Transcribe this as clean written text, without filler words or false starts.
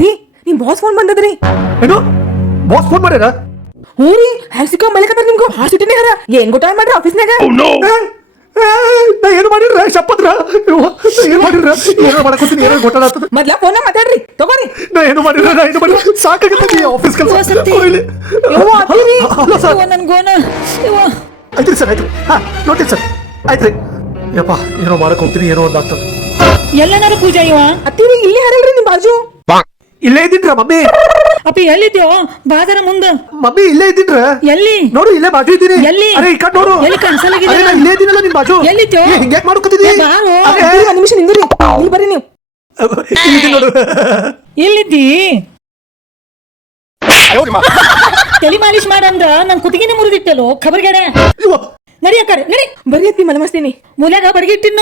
ರೀ ನಿಮ್ boss phone ಬಂದದ್ರಿ. ಏನು ಬಾಸ್ ಫೋನ್ ಮಾಡ್ಯಾರ? ಹ್ಞೂ ರೀ, ಹ್ಯಾಕ್ ಸಿಕ್ಕ ಮಲಿಕತ್ತಾರ ನಿಮ್ಗೆ ಹಾಸಿಟ್ಟಿನೇ ಹರ. ಏನ್ ಗೊತ್ತಾಗ ಮಾಡ್ರಿ ಆಫೀಸ್ನಾಗ? ನಾ ಏನು ಮಾಡಿರ ಶಪತ್ರ ಏನು ಮಾಡಿರ? ಏನೋ ಮಾಡಕೋತೀನಿ, ಏನೋ ಗೊತ್ತಾಗ್ತದ. ಮೊದ್ಲ ಫೋನ್ ಮಾತಾಡ್ರಿ ತಗೋರಿ. ನಾ ಏನು ಮಾಡಿರ ಸಾಕಾಗತ್ತೆ ಆಫೀಸ್ ಕೆಲಸ. ಆಯ್ತ್ರಿ ಸರ್, ಆಯ್ತು. ಹಾ ನೋಡ್ತೀನಿ ಸರ್, ಆಯ್ತ್ರಿ. ಯಪ್ಪ ಏನೋ ಮಾಡಕ್ ಹೋಗ್ತೀನಿ, ಏನೋ ಒಂದು ಆಗ್ತದ. ಎಲ್ಲನಾರು ಪೂಜಾ ಇವ ಅತ್ತಿರಿ ಇಲ್ಲೇ ಹರಲ್ರಿ ನಿಮ್ ಬಾಜು. ಇಲ್ಲೇ ಇದ್ದಿನ್ರ ಮಮ್ಮಿ. ಅಪ್ಪಿ ಎಲ್ಲಿದ್ಯೋ? ಬಾದರ ಮುಂದ. ಮಮ್ಮಿ ಇಲ್ಲೇ ಇದ್ದಿನ್ರ. ಎಲ್ಲಿ ನೋಡು, ಇಲ್ಲೇ ಬಾಜು ಇದ್ದೀನಿ. ಎಲ್ಲಿ? ಅರೆ ಈ ಕಡೆ ನೋಡು. ಎಲ್ಲಿ ಕನ್ಸಲಾಗಿದೆ? ಅರೆ ನಾ ಇಲ್ಲೇ ಇದ್ದೀನಲ್ಲ ನಿನ್ ಬಾಜು. ಎಲ್ಲಿದ್ಯೋ? ಹಿಂಗೆ ಮಾಡ್ಕೊತಿದ್ದಿ? ಒಂದ್ ನಿಮಿಷ ನಿಂದ್ರಿ, ಇಲ್ಲಿ ಬರ್ರಿ ನೀವು. ನೋಡು. ಎಲ್ಲಿದ್ದಿ? ತಲೆ ಮಾಲಿಶ್ ಮಾಡಂದ್ರ ನನ್ ಕುತ್ತಿಗೆನೆ ಮುರಿದಿಟ್ಟಲು ಖಬರ್ಗೆಡೆ. ನಡಿ ಅಕ್ಕರೆ ನಡಿ. ಬರ್ರಿ ಅತ್ತಿ ಮಲಮಸ್ತೀನಿ. ಮೂಲ್ಯಾಗ ಬಡಗಿಟ್ಟಿನ.